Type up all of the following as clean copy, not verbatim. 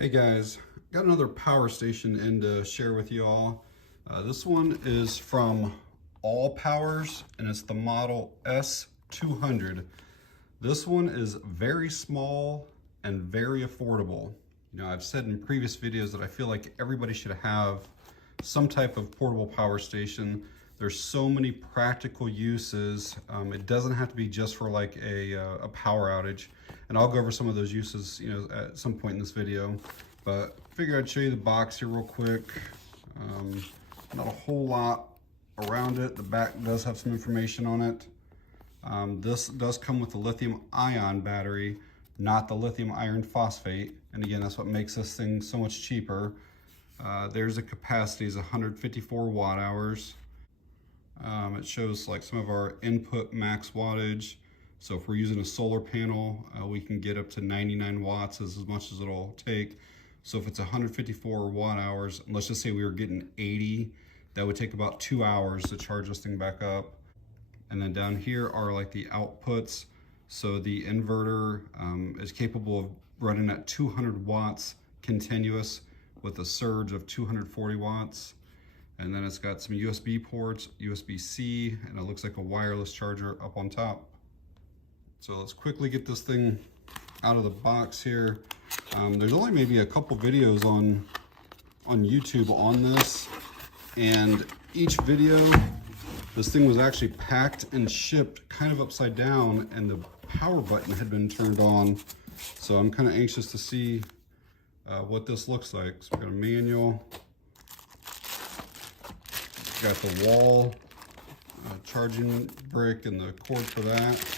Hey guys, got another power station in to share with you all. This one is from ALLPOWERS and it's the model S200. This one is very small and very affordable. You know, I've said in previous videos that I feel like everybody should have some type of portable power station. There's so many practical uses. It doesn't have to be just for like a power outage. And I'll go over some of those uses, you know, at some point in this video. But I figured I'd show you the box here real quick. Not a whole lot around it. The back does have some information on it. This does come with the lithium ion battery, not the lithium iron phosphate. And again, that's what makes this thing so much cheaper. There's the capacity is 154 watt hours. It shows like some of our input max wattage. So if we're using a solar panel, we can get up to 99 watts as much as it'll take. So if it's 154 watt hours, and let's just say we were getting 80, that would take about 2 hours to charge this thing back up. And then down here are like the outputs. So the inverter is capable of running at 200 watts continuous with a surge of 240 watts. And then it's got some USB ports, USB-C, and it looks like a wireless charger up on top. So let's quickly get this thing out of the box here. There's only maybe a couple videos on YouTube on this, and each video, this thing was actually packed and shipped kind of upside down, and the power button had been turned on. So I'm kind of anxious to see what this looks like. So we've got a manual, got the wall charging brick and the cord for that.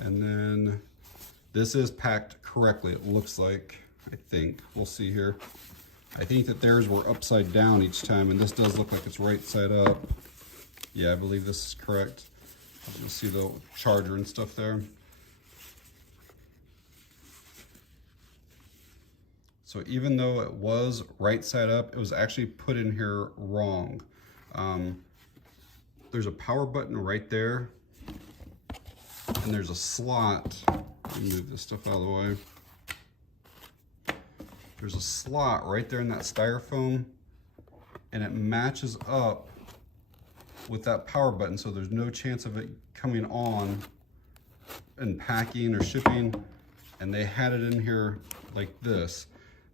And then this is packed correctly, it looks like, I think. We'll see here. I think that theirs were upside down each time, and this does look like it's right side up. Yeah, I believe this is correct. You'll see the charger and stuff there. So even though it was right side up, it was actually put in here wrong. There's a power button right there. And there's a slot. Let me move this stuff out of the way. There's a slot right there in that styrofoam, and it matches up with that power button, so there's no chance of it coming on and packing or shipping. And they had it in here like this.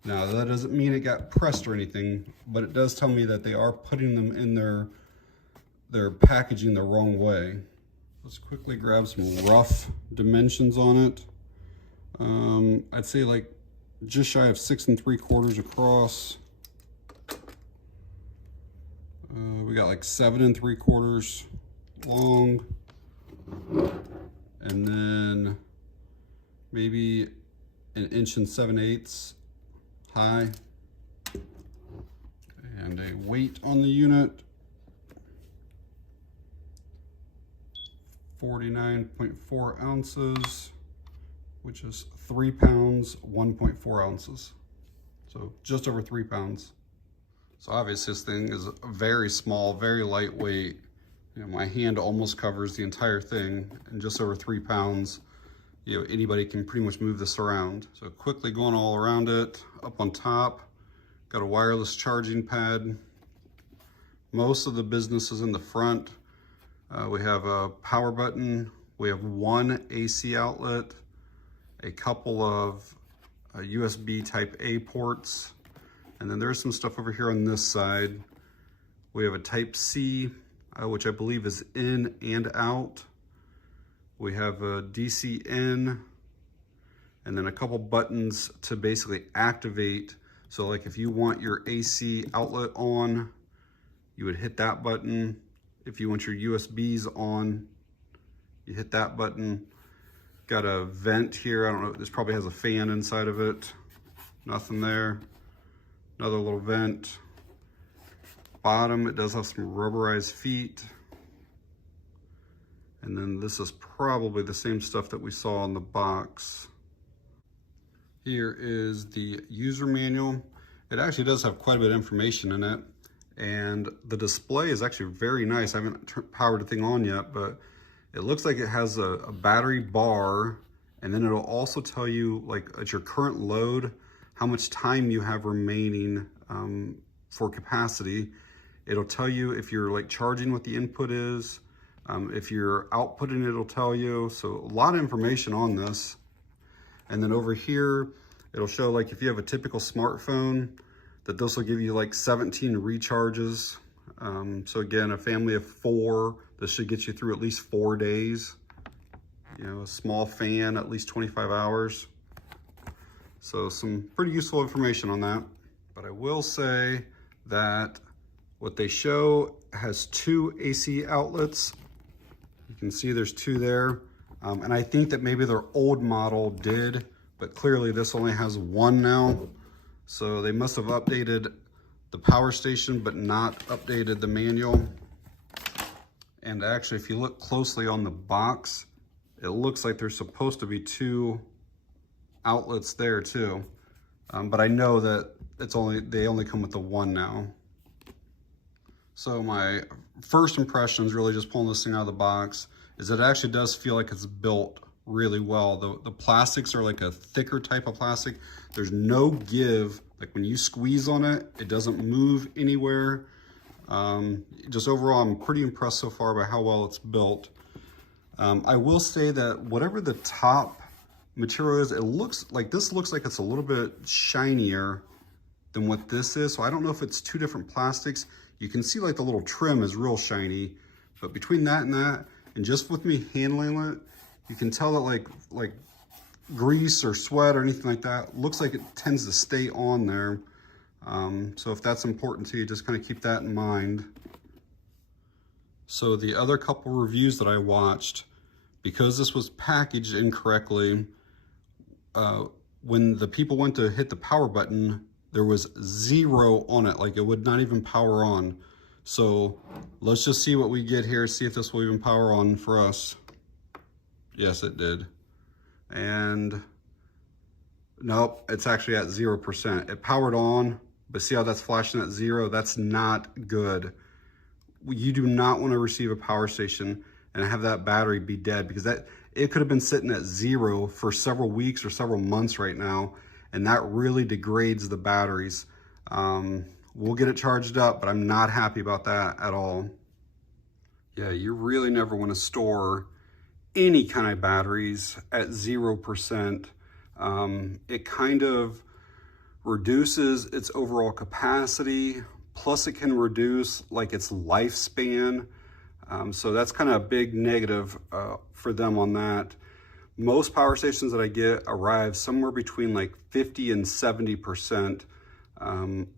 Now that doesn't mean it got pressed or anything, but it does tell me that they are putting them in their packaging the wrong way. Let's quickly grab some rough dimensions on it. I'd say like just shy of 6 3/4 across. We got like 7 3/4 long, and then maybe 1 7/8 inches high. And a weight on the unit, 49.4 ounces, which is 3 pounds, 1.4 ounces. So just over 3 pounds. So obviously this thing is very small, very lightweight. You know, my hand almost covers the entire thing, and just over 3 pounds. You know, anybody can pretty much move this around. So quickly going all around it, up on top, got a wireless charging pad. Most of the business is in the front. We have a power button, we have one AC outlet, a couple of USB type A ports, and then there's some stuff over here on this side. We have a type C, which I believe is in and out. We have a DC in, and then a couple buttons to basically activate. So like if you want your AC outlet on, you would hit that button. If you want your USBs on, you hit that button. Got a vent here. I don't know, this probably has a fan inside of it. Nothing there. Another little vent. Bottom, it does have some rubberized feet. And then this is probably the same stuff that we saw on the box. Here is the user manual. It actually does have quite a bit of information in it. And the display is actually very nice. I haven't powered the thing on yet, but it looks like it has a battery bar And then it'll also tell you, like, at your current load, how much time you have remaining for capacity. It'll tell you if you're like charging what the input is. If you're outputting, it'll tell you. So a lot of information on this. And then over here, it'll show, like, if you have a typical smartphone, that this will give you like 17 recharges. So again, a family of 4, this should get you through at least 4 days. You know, a small fan, at least 25 hours. So some pretty useful information on that. But I will say that what they show has 2 AC outlets. You can see there's 2 there. And I think that maybe their old model did, but clearly this only has 1 now. So they must have updated the power station, but not updated the manual. And actually, if you look closely on the box, it looks like there's supposed to be 2 outlets there too. But I know that they only come with the 1 now. So my first impression is really just pulling this thing out of the box, is that it actually does feel like it's built really well. The plastics are like a thicker type of plastic. There's no give. Like when you squeeze on it, it doesn't move anywhere. Just overall, I'm pretty impressed so far by how well it's built. I will say that whatever the top material is, this looks like it's a little bit shinier than what this is. So I don't know if it's 2 different plastics. You can see like the little trim is real shiny, but between that and just with me handling it, you can tell that like grease or sweat or anything like that, looks like it tends to stay on there. So if that's important to you, just kind of keep that in mind. So the other couple reviews that I watched, because this was packaged incorrectly, when the people went to hit the power button, there was 0 on it, like it would not even power on. So let's just see what we get here, see if this will even power on for us. Yes, it did. And nope, it's actually at 0%. It powered on, but see how that's flashing at 0? That's not good. You do not want to receive a power station and have that battery be dead, because it could have been sitting at 0 for several weeks or several months right now, and that really degrades the batteries. We'll get it charged up, but I'm not happy about that at all. Yeah, you really never want to store any kind of batteries at 0%. It kind of reduces its overall capacity, plus it can reduce like its lifespan. So that's kind of a big negative for them on that. Most power stations that I get arrive somewhere between like 50 and 70%.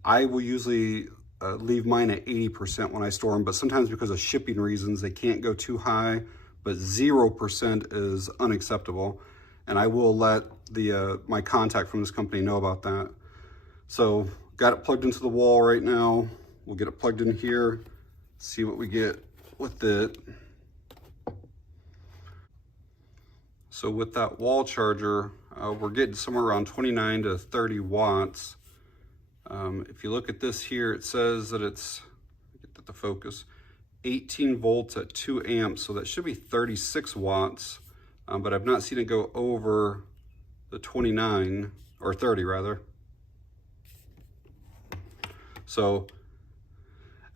I will usually leave mine at 80% when I store them, but sometimes because of shipping reasons, they can't go too high, but 0% is unacceptable. And I will let my contact from this company know about that. So got it plugged into the wall right now. We'll get it plugged in here, see what we get with it. So with that wall charger, we're getting somewhere around 29 to 30 watts. If you look at this here, it says that it's, get the focus, 18 volts at 2 amps, so that should be 36 watts, but I've not seen it go over the 29, or 30 rather. So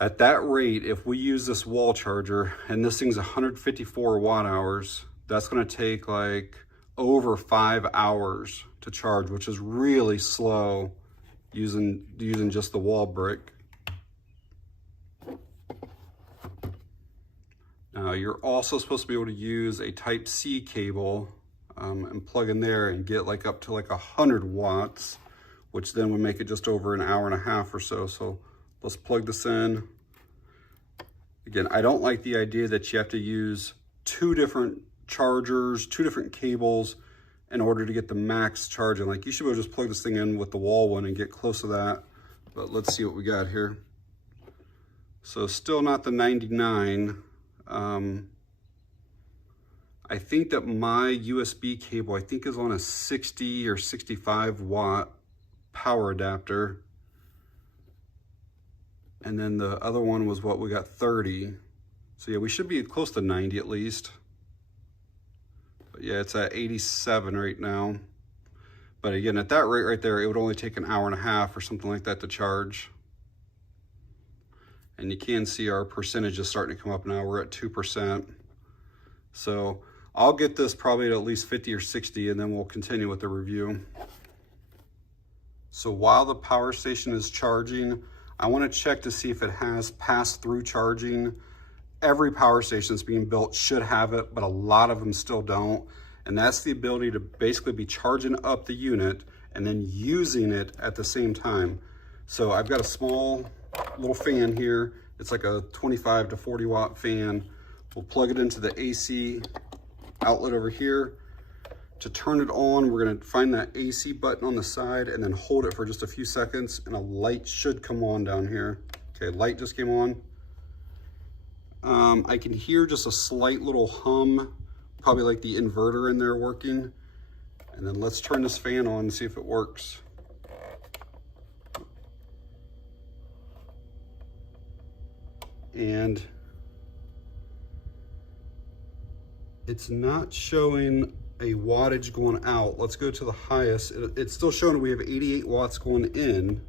at that rate, if we use this wall charger, and this thing's 154 watt hours, that's gonna take like over 5 hours to charge, which is really slow using just the wall brick. Now you're also supposed to be able to use a Type-C cable and plug in there and get like up to like 100 watts, which then would make it just over an hour and a half or so. So let's plug this in. Again, I don't like the idea that you have to use 2 different chargers, 2 different cables in order to get the max charging. Like you should be able to just plug this thing in with the wall one and get close to that. But let's see what we got here. So still not the 99. I think that my USB cable, I think is on a 60 or 65 watt power adapter. And then the other one was what we got, 30. So yeah, we should be close to 90 at least. But yeah, it's at 87 right now. But again, at that rate right there, it would only take an hour and a half or something like that to charge. And you can see our percentage is starting to come up now. We're at 2%. So I'll get this probably at least 50 or 60, and then we'll continue with the review. So while the power station is charging, I want to check to see if it has pass-through charging. Every power station that's being built should have it, but a lot of them still don't. And that's the ability to basically be charging up the unit and then using it at the same time. So I've got a small little fan here. It's like a 25 to 40 watt fan. We'll plug it into the AC outlet over here. To turn it on, we're gonna find that AC button on the side and then hold it for just a few seconds, and a light should come on down here. Okay, light just came on. I can hear just a slight little hum, probably like the inverter in there working. And then let's turn this fan on and see if it works. And it's not showing a wattage going out. Let's go to the highest. It's still showing we have 88 watts going in.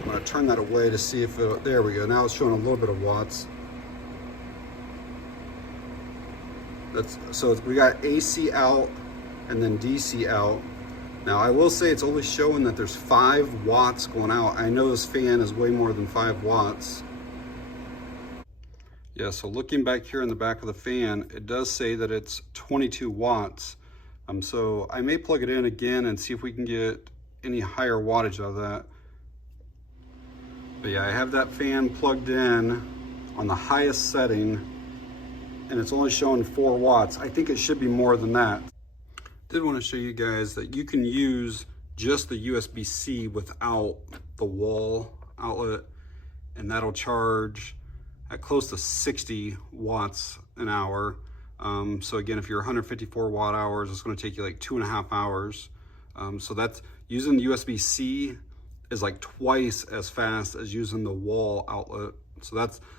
I'm gonna turn that away to see if it, there we go. Now it's showing a little bit of watts. So we got AC out and then DC out. Now I will say it's only showing that there's 5 watts going out. I know this fan is way more than 5 watts. Yeah, so looking back here in the back of the fan, it does say that it's 22 watts. So I may plug it in again and see if we can get any higher wattage out of that. But yeah, I have that fan plugged in on the highest setting, and it's only showing 4 watts. I think it should be more than that. Did want to show you guys that you can use just the USB-C without the wall outlet, and that'll charge at close to 60 watts an hour. So again, if you're 154 watt hours, it's going to take you like 2.5 hours. So that's using the USB-C is like twice as fast as using the wall outlet. So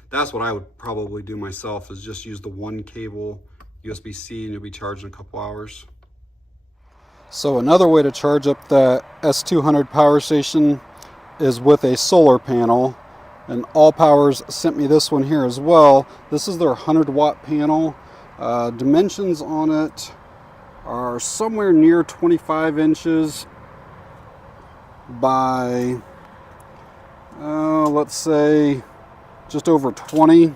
that's what I would probably do myself, is just use the one cable USB-C and you'll be charged in a couple hours. So another way to charge up the S200 power station is with a solar panel. And ALLPOWERS sent me this one here as well. This is their 100 watt panel. Dimensions on it are somewhere near 25 inches by, let's say, just over 20.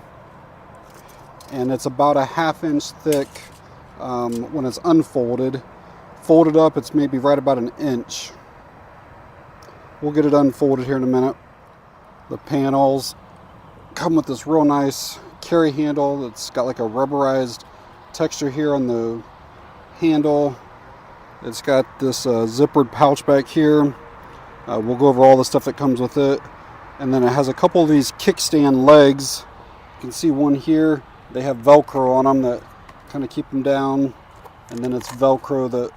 And it's about a 1/2 inch thick when it's unfolded. Folded up, it's maybe right about 1 inch. We'll get it unfolded here in a minute. The panels come with this real nice carry handle that's got like a rubberized texture here on the handle. It's got this zippered pouch back here. We'll go over all the stuff that comes with it. And then it has a couple of these kickstand legs. You can see one here. They have Velcro on them that kind of keep them down. And then it's Velcro that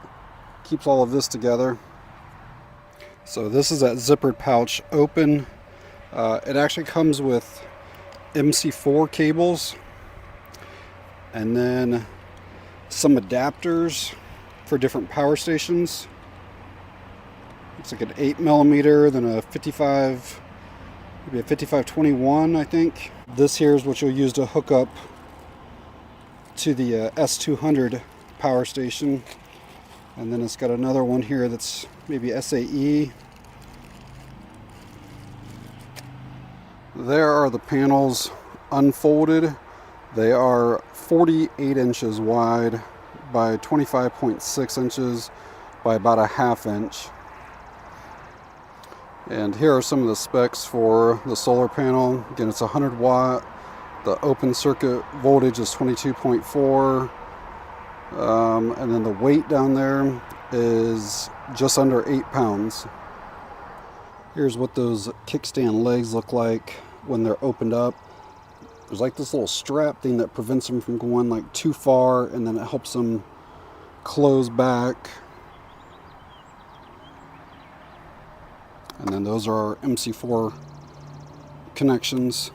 keeps all of this together. So this is that zippered pouch open. It actually comes with MC4 cables and then some adapters for different power stations. It's like an 8mm, then a 55, maybe a 5521, I think. This here is what you'll use to hook up to the S200 power station. And then it's got another one here that's maybe SAE. There are the panels unfolded. They are 48 inches wide by 25.6 inches by about a 1/2 inch. And here are some of the specs for the solar panel. Again, it's 100 watt. The open circuit voltage is 22.4. And then the weight down there is just under 8 pounds. Here's what those kickstand legs look like when they're opened up. There's like this little strap thing that prevents them from going like too far, and then it helps them close back. And then those are our MC4 connections.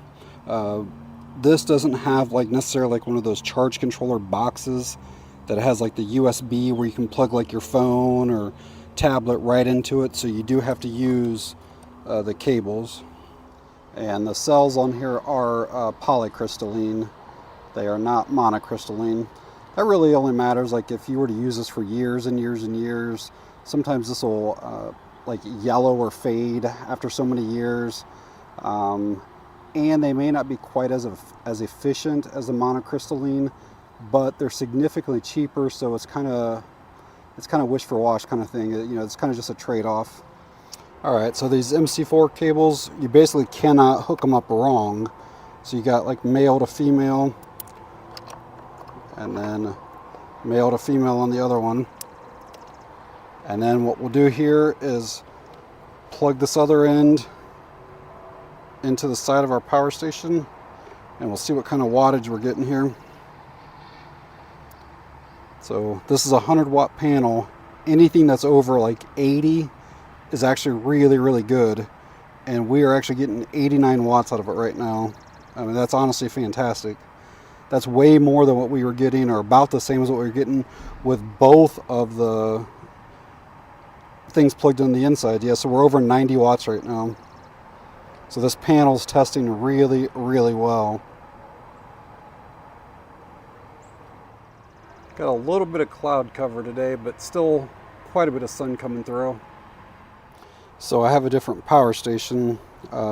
this doesn't have like necessarily like one of those charge controller boxes that has like the USB where you can plug like your phone or tablet right into it. So you do have to use the cables. And the cells on here are polycrystalline. They are not monocrystalline. That really only matters like if you were to use this for years and years and years. Sometimes this will like yellow or fade after so many years. And they may not be quite as efficient as the monocrystalline, but they're significantly cheaper, so it's kind of wish for wash kind of thing. You know, it's kind of just a trade-off. All right, so these MC4 cables, you basically cannot hook them up wrong. So you got like male to female, and then male to female on the other one. And then what we'll do here is plug this other end into the side of our power station, and we'll see what kind of wattage we're getting here. So this is a 100-watt panel. Anything that's over like 80 is actually really, really good. And we are actually getting 89 watts out of it right now. I mean, that's honestly fantastic. That's way more than what we were getting, or about the same as what we were getting with both of the things plugged in the inside. Yeah, so we're over 90 watts right now. So this panel's testing really, really well. Got a little bit of cloud cover today, but still quite a bit of sun coming through. So I have a different power station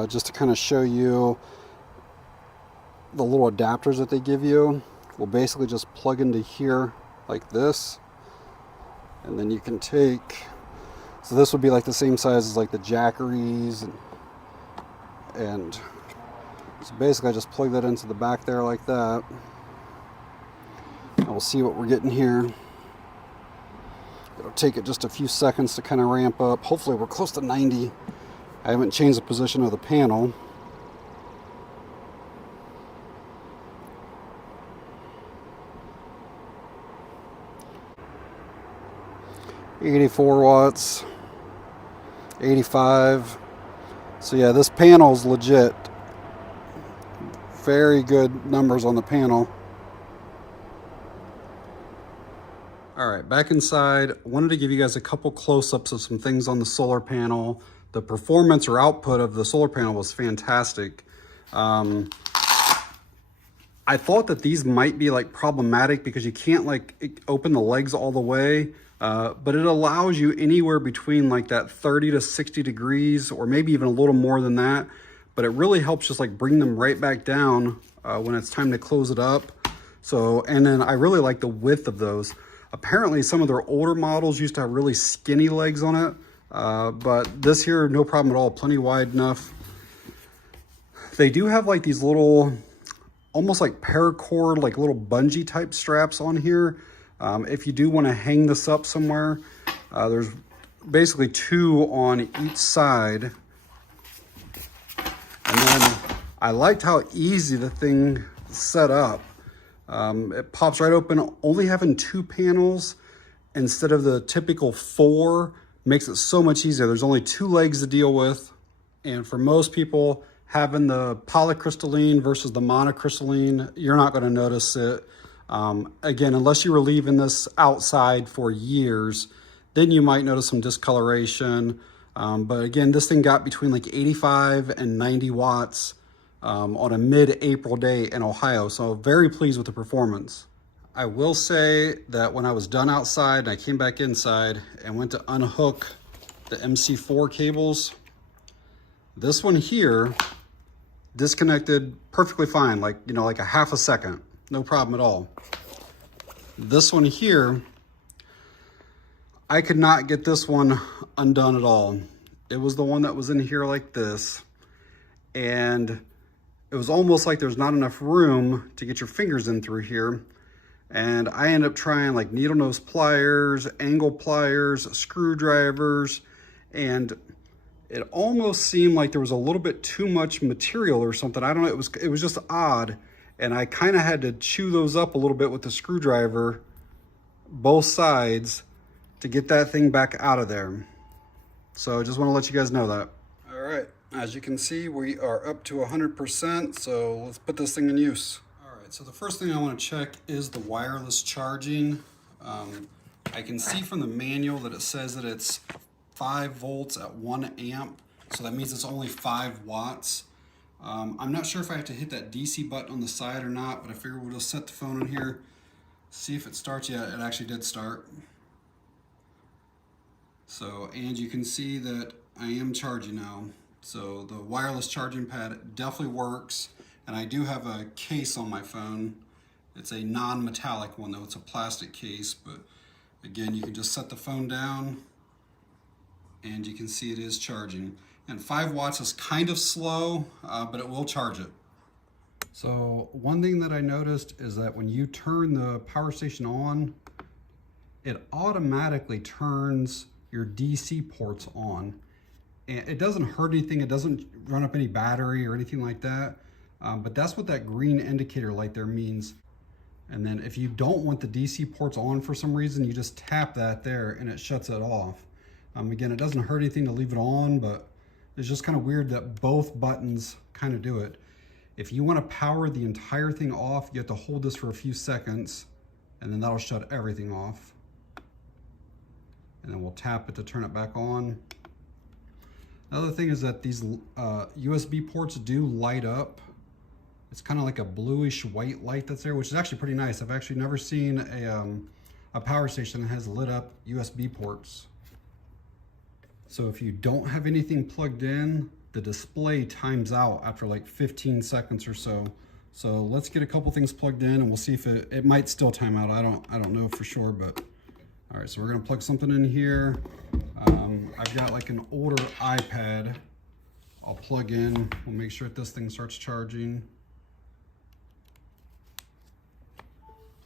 just to kind of show you the little adapters that they give you. We'll basically just plug into here like this, and then you can take, so this would be like the same size as like the Jackeries, and so basically I just plug that into the back there like that, and we'll see what we're getting here. It'll take it just a few seconds to kind of ramp up. Hopefully we're close to 90. I haven't changed the position of the panel. $84 watts, 85. So yeah, this panel is legit. Very good numbers on the panel. All right, back inside. Wanted to give you guys a couple close-ups of some things on the solar panel. The performance or output of the solar panel was fantastic. I thought that these might be like problematic because you can't like open the legs all the way, but it allows you anywhere between like that 30 to 60 degrees, or maybe even a little more than that. But it really helps just like bring them right back down when it's time to close it up. So, and then I really like the width of those. Apparently some of their older models used to have really skinny legs on it, but this here, no problem at all, plenty wide enough. They do have like these little, almost like paracord, like little bungee type straps on here. If you do want to hang this up somewhere, there's basically two on each side. And then I liked how easy the thing set up. It pops right open. Only having 2 panels instead of the typical 4 makes it so much easier. There's only 2 legs to deal with. And for most people, having the polycrystalline versus the monocrystalline, you're not going to notice it. Again, unless you were leaving this outside for years, then you might notice some discoloration. But again, this thing got between like 85 and 90 watts. On a mid-April day in Ohio, so very pleased with the performance. I will say that when I was done outside and I came back inside and went to unhook the MC4 cables, this one here disconnected perfectly fine, like, you know, like a half a second, no problem at all. This one here, I could not get this one undone at all. It was the one that was in here like this, and it was almost like there's not enough room to get your fingers in through here. And I ended up trying like needle nose pliers, angle pliers, screwdrivers, and it almost seemed like there was a little bit too much material or something. I don't know, it was just odd. And I kind of had to chew those up a little bit with the screwdriver, both sides, to get that thing back out of there. So I just want to let you guys know that. All right. As you can see, we are up to 100%, so let's put this thing in use. All right, so the first thing I want to check is the wireless charging. I can see from the manual that it says that it's 5 volts at 1 amp, so that means it's only 5 watts. I'm not sure if I have to hit that DC button on the side or not, but I figured we'll just set the phone in here, see if it starts. Yeah, it actually did start. So, and you can see that I am charging now. So the wireless charging pad definitely works, and I do have a case on my phone. It's a non-metallic one though, it's a plastic case, but again, you can just set the phone down and you can see it is charging. And 5 watts is kind of slow, but it will charge it. So one thing that I noticed is that when you turn the power station on, it automatically turns your DC ports on. And it doesn't hurt anything, it doesn't run up any battery or anything like that, but that's what that green indicator light there means. And then if you don't want the DC ports on for some reason, you just tap that there and it shuts it off. Again, it doesn't hurt anything to leave it on, but it's just kind of weird that both buttons kind of do it. If you want to power the entire thing off, you have to hold this for a few seconds, and then that'll shut everything off. And then we'll tap it to turn it back on. Another thing is that these USB ports do light up. It's kind of like a bluish white light that's there, which is actually pretty nice. I've actually never seen a power station that has lit up USB ports. So if you don't have anything plugged in, the display times out after like 15 seconds or so. So let's get a couple things plugged in and we'll see if it might still time out. I don't know for sure, but all right, so we're gonna plug something in here. I've got like an older iPad. I'll plug in, we'll make sure that this thing starts charging.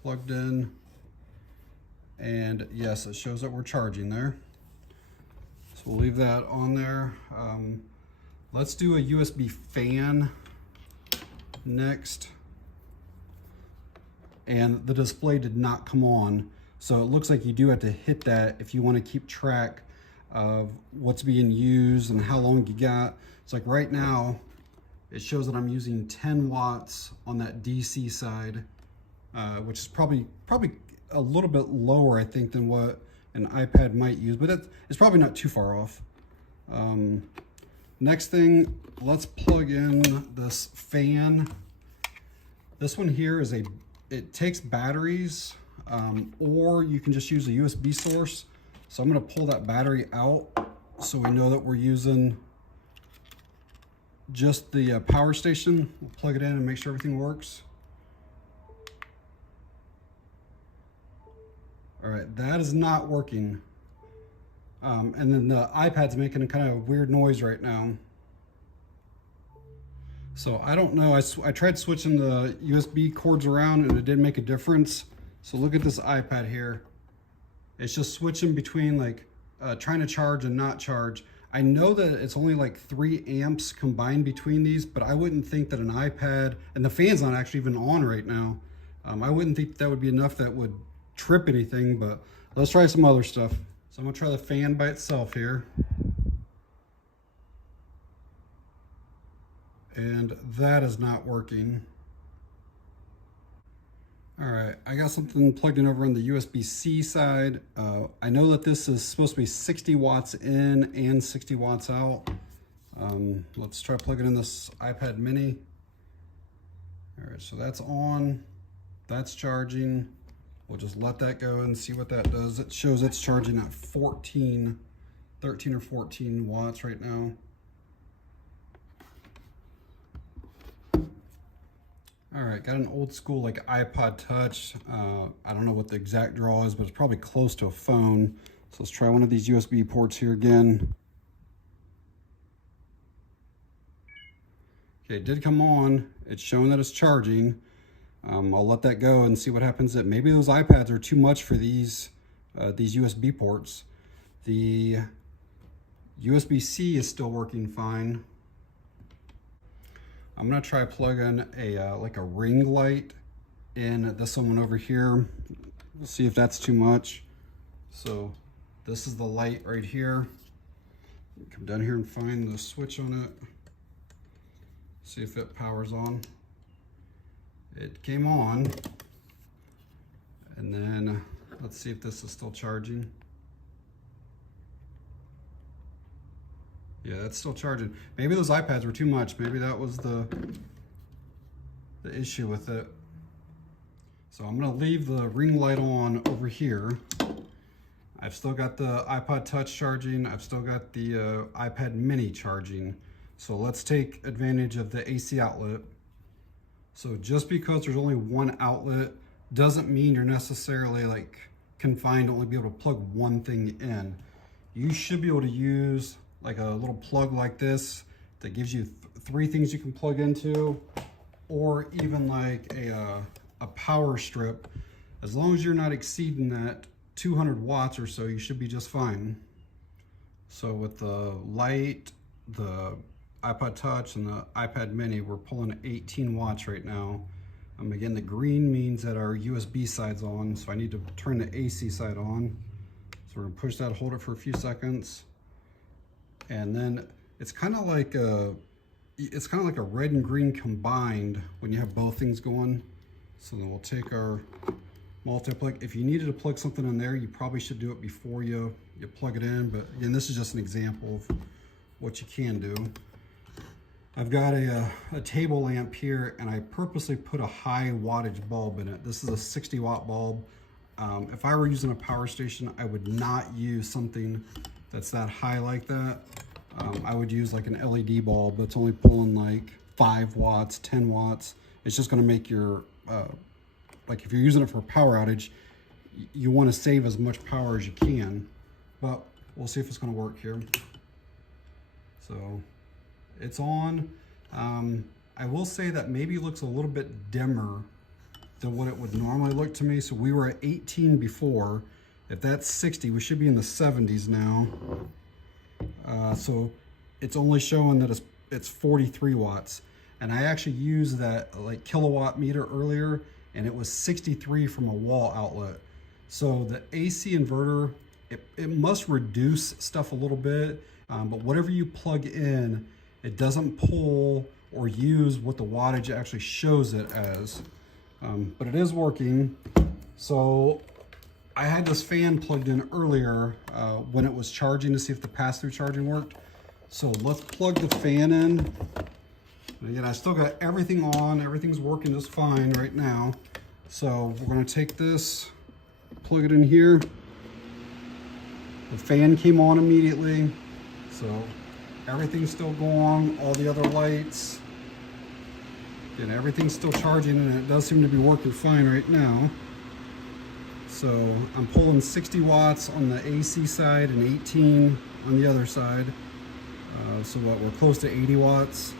Plugged in, and yes, it shows that we're charging there. So we'll leave that on there. Let's do a USB fan next. And the display did not come on. So it looks like you do have to hit that if you want to keep track of what's being used and how long you got. It's like right now, it shows that I'm using 10 watts on that DC side, which is probably a little bit lower, I think, than what an iPad might use, but it's probably not too far off. Next thing, let's plug in this fan. This one here is it takes batteries, or you can just use a USB source. So I'm going to pull that battery out so we know that we're using just the power station. We'll plug it in and make sure everything works. All right, that is not working. And then the iPad's making a kind of weird noise right now. So I don't know, I tried switching the USB cords around and it didn't make a difference. So look at this iPad here. It's just switching between like trying to charge and not charge. I know that it's only like 3 amps combined between these, but I wouldn't think that an iPad, and the fan's not actually even on right now. I wouldn't think that would be enough that would trip anything, but let's try some other stuff. So I'm gonna try the fan by itself here. And that is not working. All right, I got something plugged in over on the USB-C side. I know that this is supposed to be 60 watts in and 60 watts out. Let's try plugging in this iPad mini. All right, so that's on, that's charging. We'll just let that go and see what that does. It shows it's charging at 13 or 14 watts right now. All right, got an old school like iPod Touch. I don't know what the exact draw is, but it's probably close to a phone. So let's try one of these USB ports here again. Okay, it did come on. It's showing that it's charging. I'll let that go and see what happens. That maybe those iPads are too much for these USB ports. The USB-C is still working fine. I'm gonna try plugging like a ring light in this one over here. We'll see if that's too much. So this is the light right here. Come down here and find the switch on it. See if it powers on. It came on. And then let's see if this is still charging. Yeah, that's still charging. Maybe those iPads were too much. Maybe that was the issue with it. So I'm gonna leave the ring light on over here. I've still got the iPod Touch charging. I've still got the iPad Mini charging. So let's take advantage of the AC outlet. So just because there's only one outlet doesn't mean you're necessarily like confined to only be able to plug one thing in. You should be able to use like a little plug like this that gives you three things you can plug into, or even like a power strip. As long as you're not exceeding that 200 watts or so, you should be just fine. So with the light, the iPod Touch, and the iPad Mini, we're pulling 18 watts right now. Again, the green means that our USB side's on, so I need to turn the AC side on. So we're gonna push that, hold it for a few seconds. And then it's kind of like a red and green combined when you have both things going. So then we'll take our multi-plug. If you needed to plug something in there, you probably should do it before you plug it in. But again, this is just an example of what you can do. I've got a table lamp here, and I purposely put a high wattage bulb in it. This is a 60 watt bulb. If I were using a power station, I would not use something that's that high like that. I would use like an LED bulb that's only pulling like 5 watts, 10 watts. It's just gonna make your, like if you're using it for a power outage, you wanna save as much power as you can. But we'll see if it's gonna work here. So it's on. I will say that maybe it looks a little bit dimmer than what it would normally look to me. So we were at 18 before. If that's 60, we should be in the 70s now. So it's only showing that it's 43 watts. And I actually used that like kilowatt meter earlier, and it was 63 from a wall outlet. So the AC inverter, it must reduce stuff a little bit, but whatever you plug in, it doesn't pull or use what the wattage actually shows it as. But it is working. So I had this fan plugged in earlier when it was charging to see if the pass-through charging worked. So let's plug the fan in. And again, I still got everything on. Everything's working just fine right now. So we're gonna take this, plug it in here. The fan came on immediately. So everything's still going, all the other lights. And everything's still charging, and it does seem to be working fine right now. So I'm pulling 60 watts on the AC side and 18 on the other side. So what, we're close to 80 watts.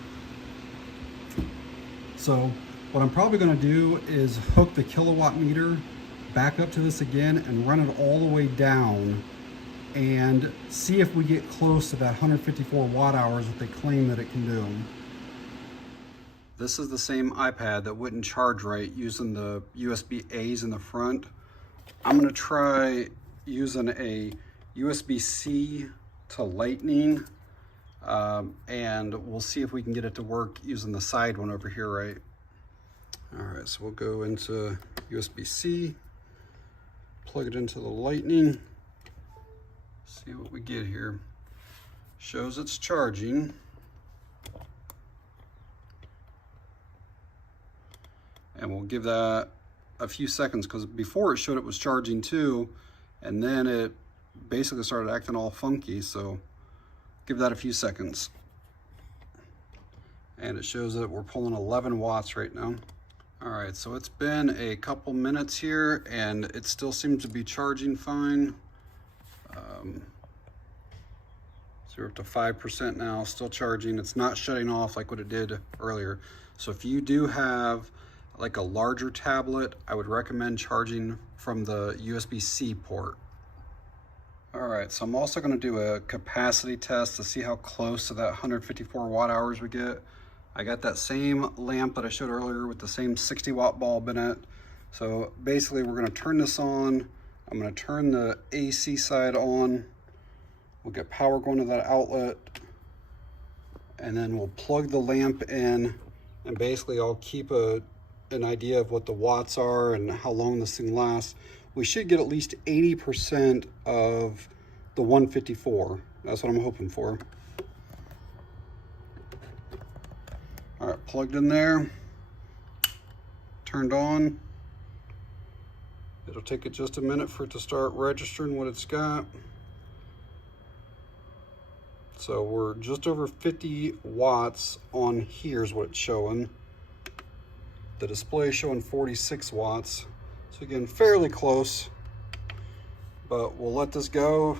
So what I'm probably gonna do is hook the kilowatt meter back up to this again and run it all the way down and see if we get close to that 154 watt hours that they claim that it can do. This is the same iPad that wouldn't charge right using the USB-A's in the front. I'm gonna try using a USB-C to Lightning, and we'll see if we can get it to work using the side one over here, right? All right, so we'll go into USB-C, plug it into the Lightning, see what we get here. Shows it's charging. And we'll give that a few seconds, because before it showed it was charging too, and then it basically started acting all funky. So give that a few seconds. And it shows that we're pulling 11 watts right now. All right, so it's been a couple minutes here, and it still seems to be charging fine. So we're up to 5% now, still charging. It's not shutting off like what it did earlier. So if you do have like a larger tablet, I would recommend charging from the USB-C port. All right, so I'm also gonna do a capacity test to see how close to that 154 watt hours we get. I got that same lamp that I showed earlier with the same 60 watt bulb in it. So basically we're gonna turn this on. I'm gonna turn the AC side on. We'll get power going to that outlet. and then we'll plug the lamp in, and basically I'll keep an idea of what the watts are and how long this thing lasts. We should get at least 80% of the 154. That's what I'm hoping for. All right, plugged in there, turned on. It'll take it just a minute for it to start registering what it's got. So we're just over 50 watts on here is what it's showing. The display is showing 46 watts. So again, fairly close, but we'll let this go.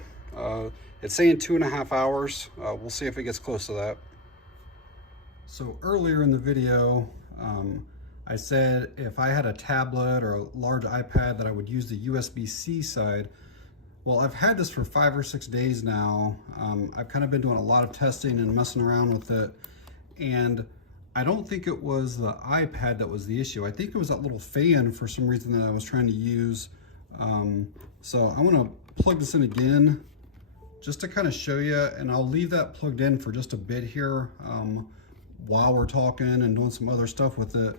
It's saying 2.5 hours. We'll see if it gets close to that. So earlier in the video, I said if I had a tablet or a large iPad that I would use the USB-C side. Well, I've had this for 5 or 6 days now. I've kind of been doing a lot of testing and messing around with it. And I don't think it was the iPad that was the issue. I think it was that little fan for some reason that I was trying to use. So I'm gonna plug this in again just to kind of show you, and I'll leave that plugged in for just a bit here while we're talking and doing some other stuff with it.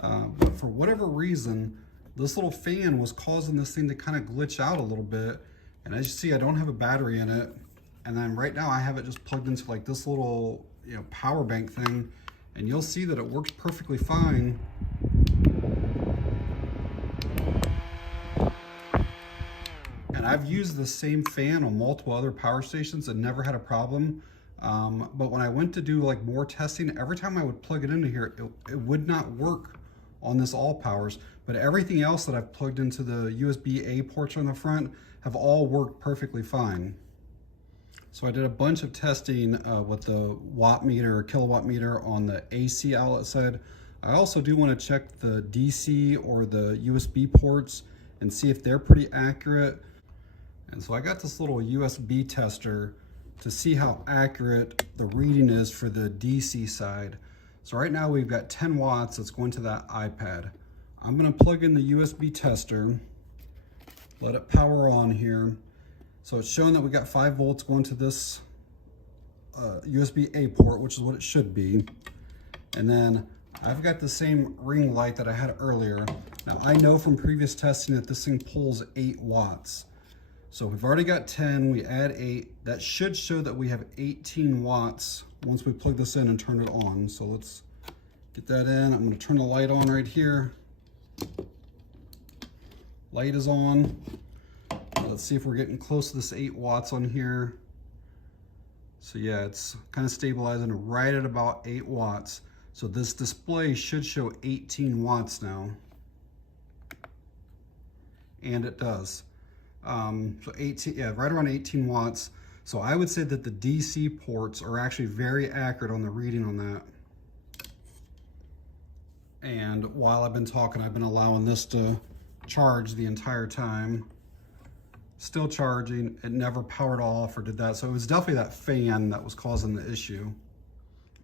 But for whatever reason, this little fan was causing this thing to kind of glitch out a little bit. And as you see, I don't have a battery in it. And then right now I have it just plugged into like this little, power bank thing. And you'll see that it works perfectly fine. And I've used the same fan on multiple other power stations and never had a problem. But when I went to do like more testing, every time I would plug it into here, it would not work on this ALLPOWERS. But everything else that I've plugged into the USB-A ports on the front have all worked perfectly fine. So I did a bunch of testing with the watt meter or kilowatt meter on the AC outlet side. I also do want to check the DC or the USB ports and see if they're pretty accurate. And so I got this little USB tester to see how accurate the reading is for the DC side. So right now we've got 10 watts that's going to that iPad. I'm going to plug in the USB tester, let it power on here. So it's showing that we got 5 volts going to this USB-A port, which is what it should be. And then I've got the same ring light that I had earlier. Now I know from previous testing that this thing pulls 8 watts. So we've already got 10, we add 8. That should show that we have 18 watts once we plug this in and turn it on. So let's get that in. I'm gonna turn the light on right here. Light is on. Let's see if we're getting close to this 8 watts on here. So yeah, it's kind of stabilizing right at about 8 watts. So this display should show 18 watts now. And it does. So 18, yeah, right around 18 watts. So I would say that the DC ports are actually very accurate on the reading on that. And while I've been talking, I've been allowing this to charge the entire time. Still charging, it never powered off or did that. So it was definitely that fan that was causing the issue.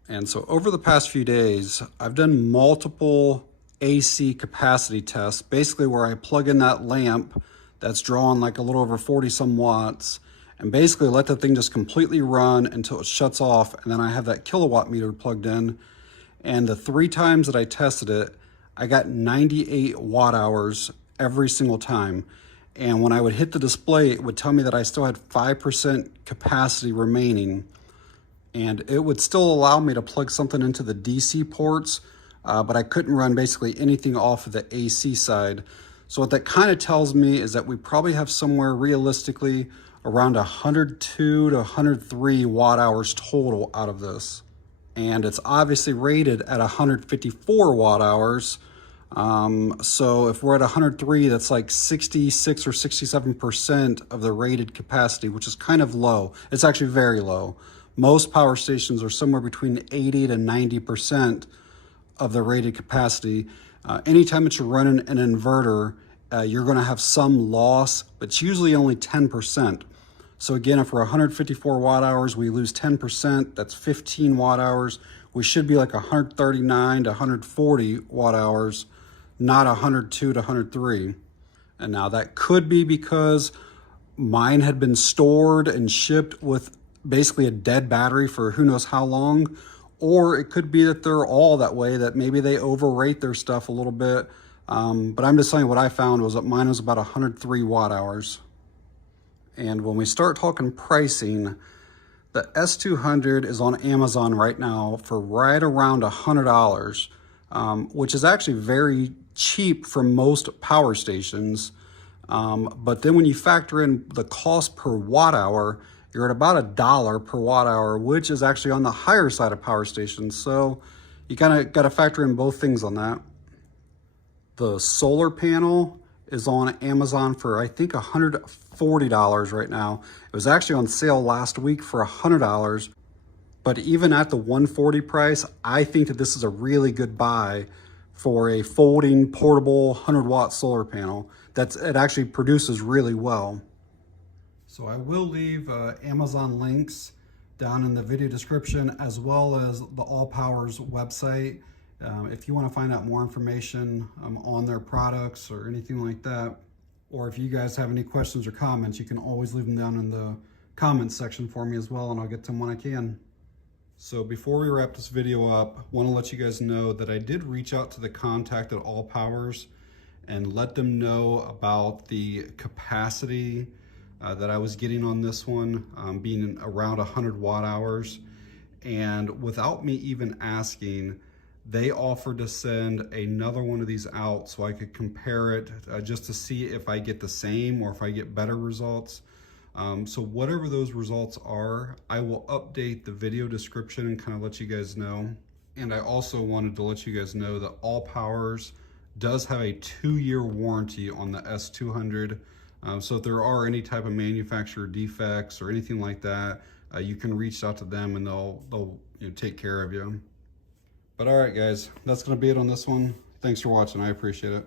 And so over the past few days, I've done multiple AC capacity tests, basically where I plug in that lamp that's drawing like a little over 40 some watts and basically let the thing just completely run until it shuts off. And then I have that kilowatt meter plugged in. And the 3 times that I tested it, I got 98 watt hours every single time. And when I would hit the display, it would tell me that I still had 5% capacity remaining. And it would still allow me to plug something into the DC ports, but I couldn't run basically anything off of the AC side. So what that kind of tells me is that we probably have somewhere realistically around 102 to 103 watt hours total out of this. And it's obviously rated at 154 watt hours. So if we're at 103, that's like 66 or 67% of the rated capacity, which is kind of low. It's actually very low. Most power stations are somewhere between 80 to 90% of the rated capacity. Anytime that you're running an inverter, you're going to have some loss, but it's usually only 10%. So again, if we're 154 watt hours, we lose 10%, that's 15 watt hours. We should be like 139 to 140 watt hours, not 102 to 103. And now that could be because mine had been stored and shipped with basically a dead battery for who knows how long, or it could be that they're all that way, that maybe they overrate their stuff a little bit. But I'm just saying what I found was that mine was about 103 watt hours. And when we start talking pricing, the S200 is on Amazon right now for right around $100, which is actually very cheap for most power stations. But then when you factor in the cost per watt hour, you're at about $1 per watt hour, which is actually on the higher side of power stations. So you kind of got to factor in both things on that. The solar panel is on Amazon for, I think, $140 right now. It was actually on sale last week for $100. But even at the $140 price, I think that this is a really good buy for a folding, portable, 100-watt solar panel. It actually produces really well. So I will leave Amazon links down in the video description, as well as the ALLPOWERS website. If you want to find out more information on their products or anything like that, or if you guys have any questions or comments, you can always leave them down in the comments section for me as well, and I'll get to them when I can. So before we wrap this video up, I want to let you guys know that I did reach out to the contact at ALLPOWERS and let them know about the capacity that I was getting on this one, being around 100 watt hours. And without me even asking, they offered to send another one of these out so I could compare it just to see if I get the same or if I get better results. So whatever those results are, I will update the video description and kind of let you guys know. And I also wanted to let you guys know that ALLPOWERS does have a 2-year warranty on the S200. So if there are any type of manufacturer defects or anything like that, you can reach out to them and they'll take care of you. But all right, guys, that's going to be it on this one. Thanks for watching. I appreciate it.